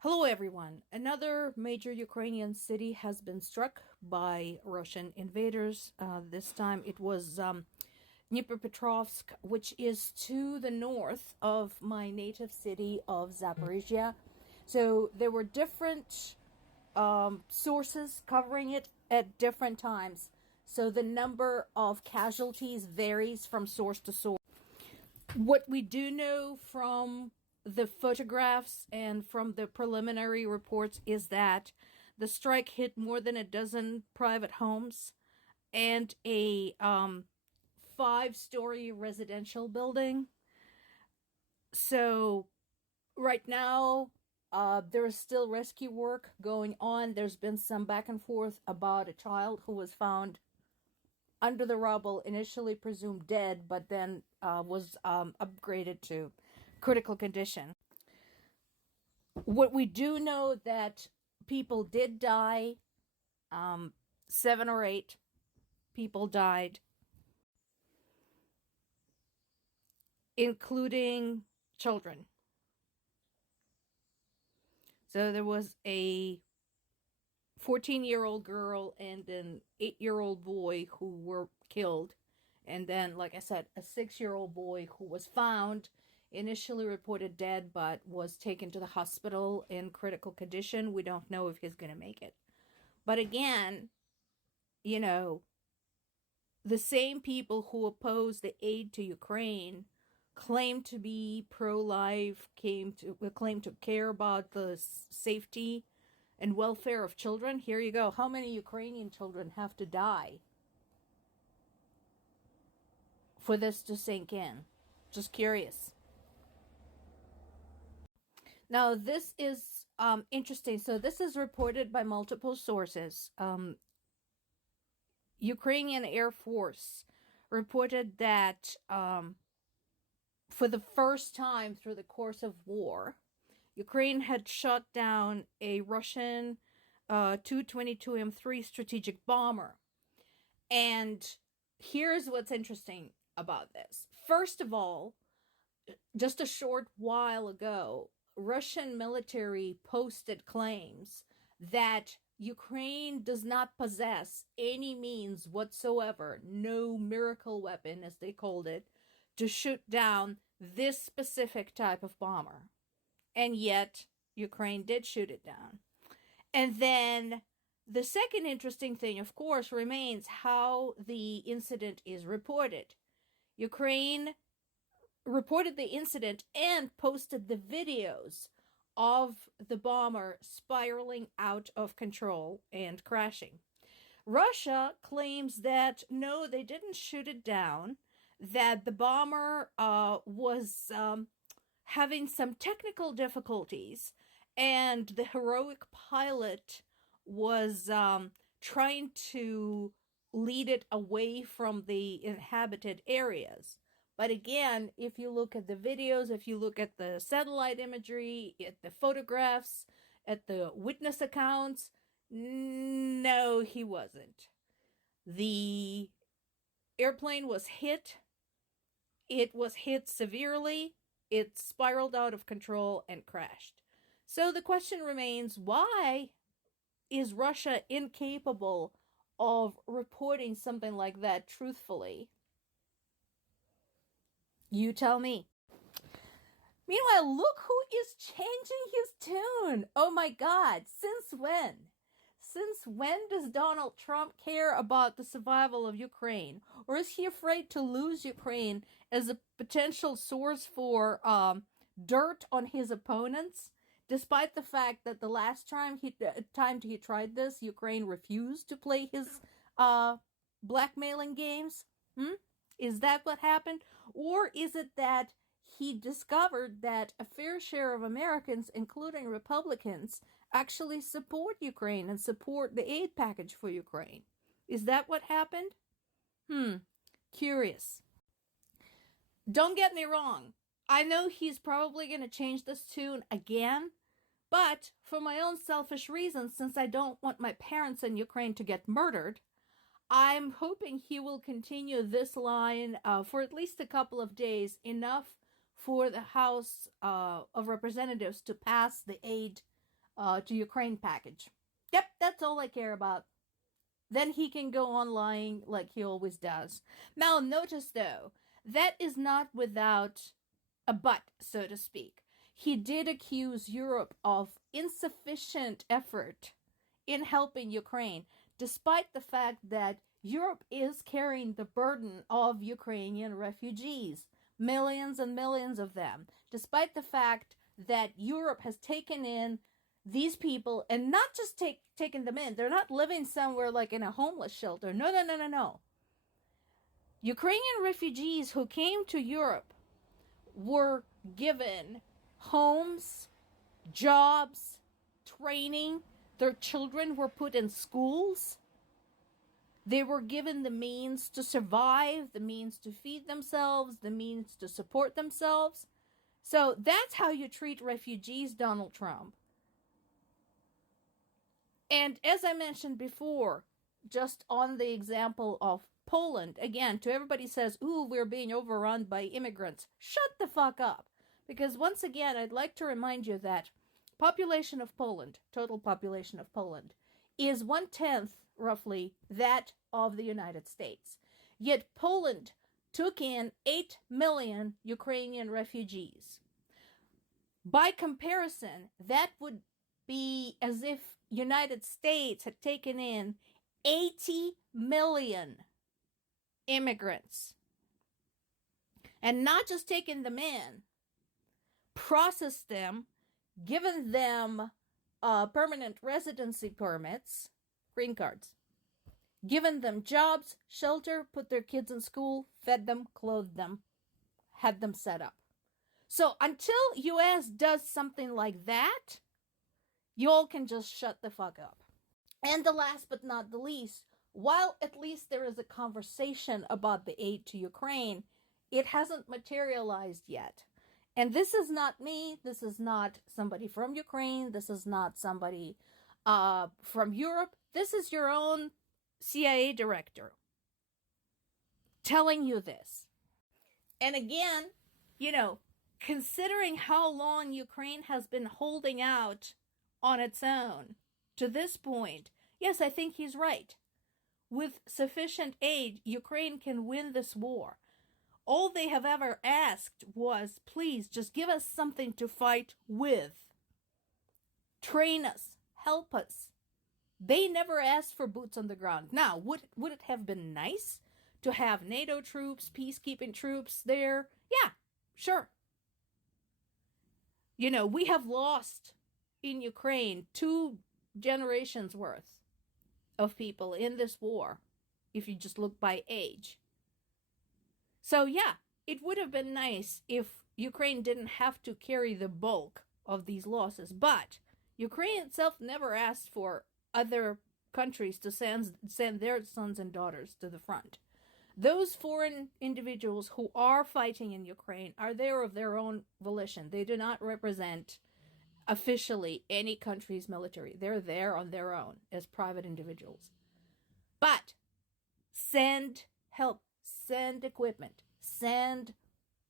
Hello, everyone. Another major Ukrainian city has been struck by Russian invaders. This time it was Dnipropetrovsk, which is to the north of my native city of Zaporizhia. So there were different sources covering it at different times. So the number of casualties varies from source to source. What we do know from the photographs and from the preliminary reports is that the strike hit more than a dozen private homes and a five-story residential building. So right now, there is still rescue work going on. There's been some back and forth about a child who was found under the rubble, initially presumed dead, but then was upgraded to critical condition. What we do know that people did die, 7 or 8 people died, including children. So there was a 14-year-old girl and an 8-year-old boy who were killed. And then, like I said, a 6-year-old boy who was found, initially reported dead, but was taken to the hospital in critical condition. We don't know if he's going to make it. But again, you know, the same people who oppose the aid to Ukraine claim to be pro-life, claim to care about the safety and welfare of children. Here you go. How many Ukrainian children have to die for this to sink in? Just curious. Now, this is interesting. So this is reported by multiple sources. Ukrainian Air Force reported that for the first time through the course of war, Ukraine had shot down a Russian Tu-22M3 strategic bomber. And here's what's interesting about this. First of all, just a short while ago, Russian military posted claims that Ukraine does not possess any means whatsoever, no miracle weapon, as they called it, to shoot down this specific type of bomber. And yet, Ukraine did shoot it down. And then the second interesting thing, of course, remains how the incident is reported. Ukraine reported the incident and posted the videos of the bomber spiraling out of control and crashing. Russia claims that no, they didn't shoot it down, that the bomber was having some technical difficulties, and the heroic pilot was trying to lead it away from the inhabited areas. But again, if you look at the videos, if you look at the satellite imagery, at the photographs, at the witness accounts, no, he wasn't. The airplane was hit. It was hit severely. It spiraled out of control and crashed. So the question remains, why is Russia incapable of reporting something like that truthfully? You tell me. Meanwhile, look who is changing his tune. Oh my God, since when? Since when does Donald Trump care about the survival of Ukraine? Or is he afraid to lose Ukraine as a potential source for dirt on his opponents? Despite the fact that the last time he tried this, Ukraine refused to play his blackmailing games? Is that what happened? Or is it that he discovered that a fair share of Americans, including Republicans, actually support Ukraine and support the aid package for Ukraine? Is that what happened? Curious. Don't get me wrong. I know he's probably going to change this tune again, but for my own selfish reasons, since I don't want my parents in Ukraine to get murdered, I'm hoping he will continue this line for at least a couple of days, enough for the House of Representatives to pass the aid to Ukraine package. Yep, that's all I care about. Then he can go on lying like he always does. Now, notice though, that is not without a but, so to speak. He did accuse Europe of insufficient effort in helping Ukraine, despite the fact that Europe is carrying the burden of Ukrainian refugees, millions and millions of them, despite the fact that Europe has taken in these people and not just taking them in. They're not living somewhere like in a homeless shelter. No, no, no, no, no. Ukrainian refugees who came to Europe were given homes, jobs, training. Their children were put in schools. They were given the means to survive, the means to feed themselves, the means to support themselves. So that's how you treat refugees, Donald Trump. And as I mentioned before, just on the example of Poland, again, to everybody says, ooh, we're being overrun by immigrants. Shut the fuck up. Because once again, I'd like to remind you that population of Poland, total population of Poland, is 1/10, roughly, that of the United States. Yet Poland took in 8 million Ukrainian refugees. By comparison, that would be as if United States had taken in 80 million immigrants. And not just taken them in, processed them, given them permanent residency permits, green cards, given them jobs, shelter, put their kids in school, fed them, clothed them, had them set up. So until US does something like that, you all can just shut the fuck up. And the last but not the least, while at least there is a conversation about the aid to Ukraine, it hasn't materialized yet. And this is not me. This is not somebody from Ukraine. This is not somebody from Europe. This is your own CIA director telling you this. And again, considering how long Ukraine has been holding out on its own to this point, yes, I think he's right. With sufficient aid, Ukraine can win this war. All they have ever asked was, please, just give us something to fight with. Train us. Help us. They never asked for boots on the ground. Now, would it have been nice to have NATO troops, peacekeeping troops there? Yeah, sure. We have lost in Ukraine 2 generations worth of people in this war, if you just look by age. So yeah, it would have been nice if Ukraine didn't have to carry the bulk of these losses, but Ukraine itself never asked for other countries to send their sons and daughters to the front. Those foreign individuals who are fighting in Ukraine are there of their own volition. They do not represent officially any country's military. They're there on their own as private individuals. But send help, send equipment, send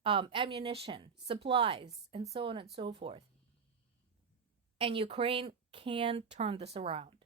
ammunition, supplies, and so on and so forth. And Ukraine can turn this around.